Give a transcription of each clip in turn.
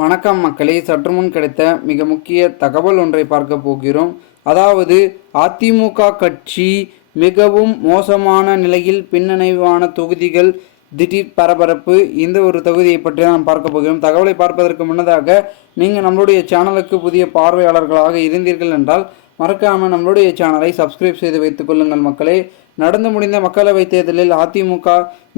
வணக்கம் மக்களே, சற்று முன் கிடைத்த மிக முக்கிய தகவல் ஒன்றை பார்க்க போகிறோம். அதாவது அதிமுக கட்சி மிகவும் மோசமான நிலையில் பின்னடைவான தொகுதிகள், திடீர் பரபரப்பு. இந்த ஒரு தொகுதியை பற்றி நாம் பார்க்க போகிறோம். தகவலை பார்ப்பதற்கு முன்னதாக நீங்கள் நம்மளுடைய சேனலுக்கு புதிய பார்வையாளர்களாக இருந்தீர்கள் என்றால் மறக்காமல் நம்மளுடைய சேனலை சப்ஸ்கிரைப் செய்து வைத்துக் கொள்ளுங்கள் மக்களே. நடந்து முடிந்த மக்களவைத் தேர்தலில் அதிமுக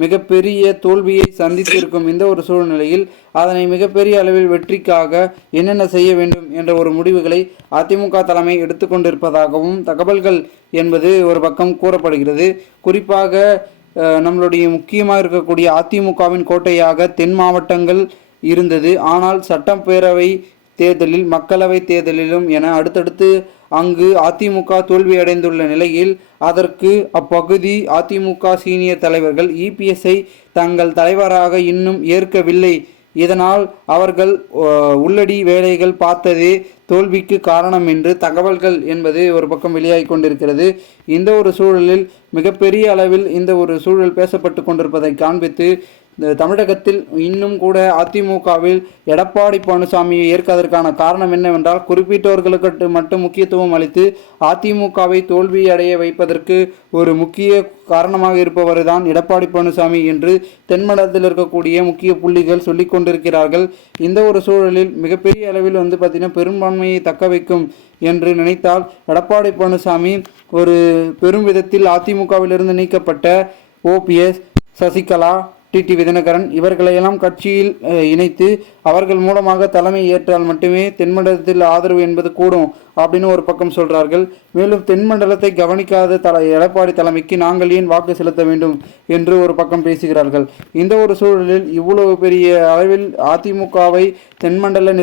மிகப்பெரிய தோல்வியை சந்தித்திருக்கும் இந்த ஒரு சூழ்நிலையில் அதனை மிகப்பெரிய அளவில் வெற்றிக்காக என்னென்ன செய்ய வேண்டும் என்ற ஒரு முடிவுகளை அதிமுக தலைமை எடுத்துக்கொண்டிருப்பதாகவும் தகவல்கள் என்பது ஒரு பக்கம் கூறப்படுகிறது. குறிப்பாக நம்மளுடைய முக்கியமாக இருக்கக்கூடிய அதிமுகவின் கோட்டையாக தென் மாவட்டங்கள் இருந்தது. ஆனால் சட்டப்பேரவை தேர்தலில், மக்களவை தேர்தலிலும் என அடுத்தடுத்து அங்கு அதிமுக தோல்வியடைந்துள்ள நிலையில் அதற்கு அப்பகுதி அதிமுக சீனியர் தலைவர்கள் இபிஎஸ்ஐ தங்கள் தலைவராக இன்னும் ஏற்கவில்லை. இதனால் அவர்கள் உள்ளடி வேலைகள் பார்த்ததே தோல்விக்கு காரணம் என்று தகவல்கள் என்பது ஒரு பக்கம் வெளியாகி கொண்டிருக்கிறது. இந்த ஒரு சூழலில் மிகப்பெரிய அளவில் இந்த ஒரு சூழல் பேசப்பட்டு கொண்டிருப்பதை காண்பித்து தமிழகத்தில் இன்னும் கூட அதிமுகவில் எடப்பாடி பழனிசாமியை ஏற்காதற்கான காரணம் என்னவென்றால், குறிப்பிட்டவர்களுக்கு மட்டும் முக்கியத்துவம் அளித்து அதிமுகவை தோல்வி அடைய வைப்பதற்கு ஒரு முக்கிய காரணமாக இருப்பவர் தான் எடப்பாடி பழனிசாமி என்று தென்மண்டலத்தில் இருக்கக்கூடிய முக்கிய புள்ளிகள் சொல்லிக் கொண்டிருக்கிறார்கள். இந்த ஒரு சூழலில் மிகப்பெரிய அளவில் பார்த்தீங்கன்னா பெரும்பான்மையை தக்க வைக்கும் என்று நினைத்தால் எடப்பாடி பழனிசாமி ஒரு பெரும் விதத்தில் அதிமுகவிலிருந்து நீக்கப்பட்ட ஓபிஎஸ், சசிகலா, டிடிவி தினகரன் இவர்களையெல்லாம் கட்சியில் இணைத்து அவர்கள் மூலமாக தலைமை ஏற்றால் மட்டுமே தென்மண்டலத்தில் ஆதரவு என்பது கூடும் அப்படின்னு ஒரு பக்கம் சொல்கிறார்கள். மேலும் தென்மண்டலத்தை கவனிக்காத எடப்பாடி தலைமைக்கு நாங்கள் ஏன் வாக்கு செலுத்த வேண்டும் என்று ஒரு பக்கம் பேசுகிறார்கள். இந்த ஒரு சூழலில் இவ்வளவு பெரிய அளவில் அதிமுகவை தென்மண்டல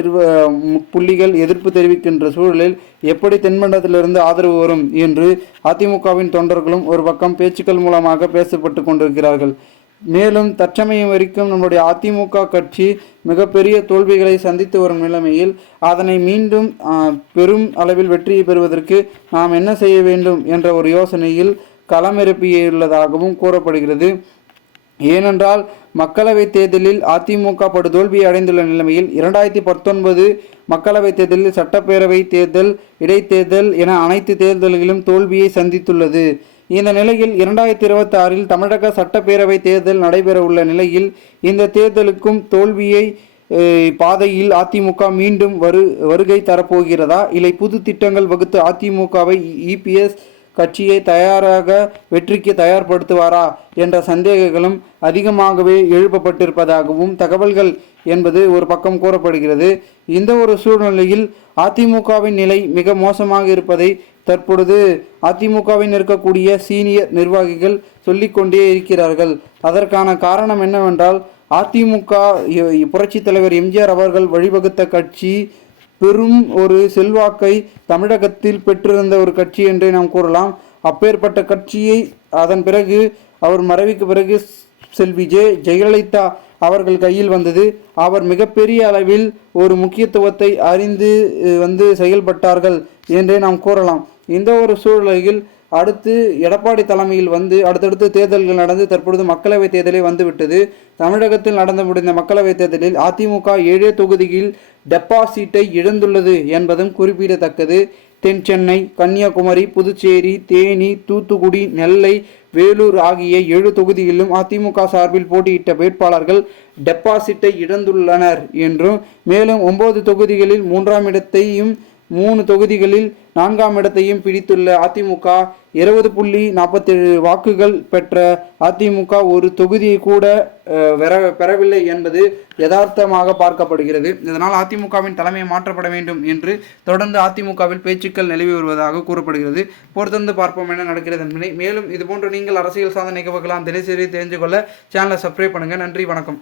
புள்ளிகள் எதிர்ப்பு தெரிவிக்கின்ற சூழலில் எப்படி தென்மண்டலத்திலிருந்து ஆதரவு வரும் என்று அதிமுகவின் தொண்டர்களும் ஒரு பக்கம் பேச்சுக்கள் மூலமாக பேசப்பட்டு கொண்டிருக்கிறார்கள். மேலும் தற்சமயம் வரைக்கும் நம்முடைய அதிமுக கட்சி மிகப்பெரிய தோல்விகளை சந்தித்து வரும் நிலைமையில் அதனை மீண்டும் பெரும் அளவில் வெற்றியை பெறுவதற்கு நாம் என்ன செய்ய வேண்டும் என்ற ஒரு யோசனையில் களமிறப்பியுள்ளதாகவும் கூறப்படுகிறது. ஏனென்றால் மக்களவைத் தேர்தலில் அதிமுக படுதோல்வி அடைந்துள்ள நிலைமையில் 2019 மக்களவைத் தேர்தலில், சட்டப்பேரவை தேர்தல், இடைத்தேர்தல் என அனைத்து தேர்தல்களிலும் தோல்வியை சந்தித்துள்ளது. இந்த நிலையில் 2026 தமிழக சட்டப்பேரவை தேர்தல் நடைபெற உள்ள நிலையில் இந்த தேர்தலுக்கும் தோல்வியை பாதையில் அதிமுக மீண்டும் வருகை தரப்போகிறதா, இல்லை புது திட்டங்கள் வகுத்து அதிமுகவை இபிஎஸ் கட்சியை வெற்றிக்கு தயார்படுத்துவாரா என்ற சந்தேகங்களும் அதிகமாகவே எழுப்பப்பட்டிருப்பதாகவும் தகவல்கள் என்பது ஒரு பக்கம் கூறப்படுகிறது. இந்த ஒரு சூழ்நிலையில் அதிமுகவின் நிலை மிக மோசமாக இருப்பதை தற்பொழுது அதிமுகவின் இருக்கக்கூடிய சீனியர் நிர்வாகிகள் சொல்லிக்கொண்டே இருக்கிறார்கள். அதற்கான காரணம் என்னவென்றால், அதிமுக புரட்சி தலைவர் எம்ஜிஆர் அவர்கள் வழிவகுத்த கட்சி பெரும் ஒரு செல்வாக்கை தமிழகத்தில் பெற்றிருந்த ஒரு கட்சி என்றே நாம் கூறலாம். அப்பேற்பட்ட கட்சியை அதன் பிறகு அவர் மறைவுக்கு பிறகு செல்வி ஜெயலலிதா அவர்கள் கையில் வந்தது. அவர் மிகப்பெரிய அளவில் ஒரு முக்கியத்துவத்தை அறிந்து செயல்பட்டார்கள் என்றே நாம் கூறலாம். இந்த ஒரு சூழ்நிலையில் அடுத்து எடப்பாடி தலைமையில் அடுத்தடுத்து தேர்தல்கள் நடந்து தற்பொழுது மக்களவைத் தேர்தலே வந்துவிட்டது. தமிழகத்தில் நடந்து முடிந்த மக்களவைத் தேர்தலில் அதிமுக 7 தொகுதியில் டெபாசிட்டை இழந்துள்ளது என்பதும் குறிப்பிடத்தக்கது. தென் சென்னை, கன்னியாகுமரி, புதுச்சேரி, தேனி, தூத்துக்குடி, நெல்லை, வேலூர் ஆகிய 7 தொகுதிகளிலும் அதிமுக சார்பில் போட்டியிட்ட வேட்பாளர்கள் டெபாசிட்டை இழந்துள்ளனர் என்றும், மேலும் 9 தொகுதிகளில் 3ஆம் இடத்தையும் 3 தொகுதிகளில் 4ஆம் இடத்தையும் பிடித்துள்ள அதிமுக 20.47 வாக்குகள் பெற்ற அதிமுக ஒரு தொகுதியை கூட பெறவில்லை என்பது யதார்த்தமாக பார்க்கப்படுகிறது. இதனால் அதிமுகவின் தலைமை மாற்றப்பட வேண்டும் என்று தொடர்ந்து அதிமுகவில் பேச்சுக்கள் நிலவி வருவதாக கூறப்படுகிறது. பொறுத்திருந்து பார்ப்போம் என்ன நடக்கிறது என்பதை. மேலும் இதுபோன்று நீங்கள் அரசியல் சார்ந்த நிகழ்வுகளாம் தினசரி தெரிந்து கொள்ள சேனலை சப்ஸ்கிரைப் பண்ணுங்கள். நன்றி, வணக்கம்.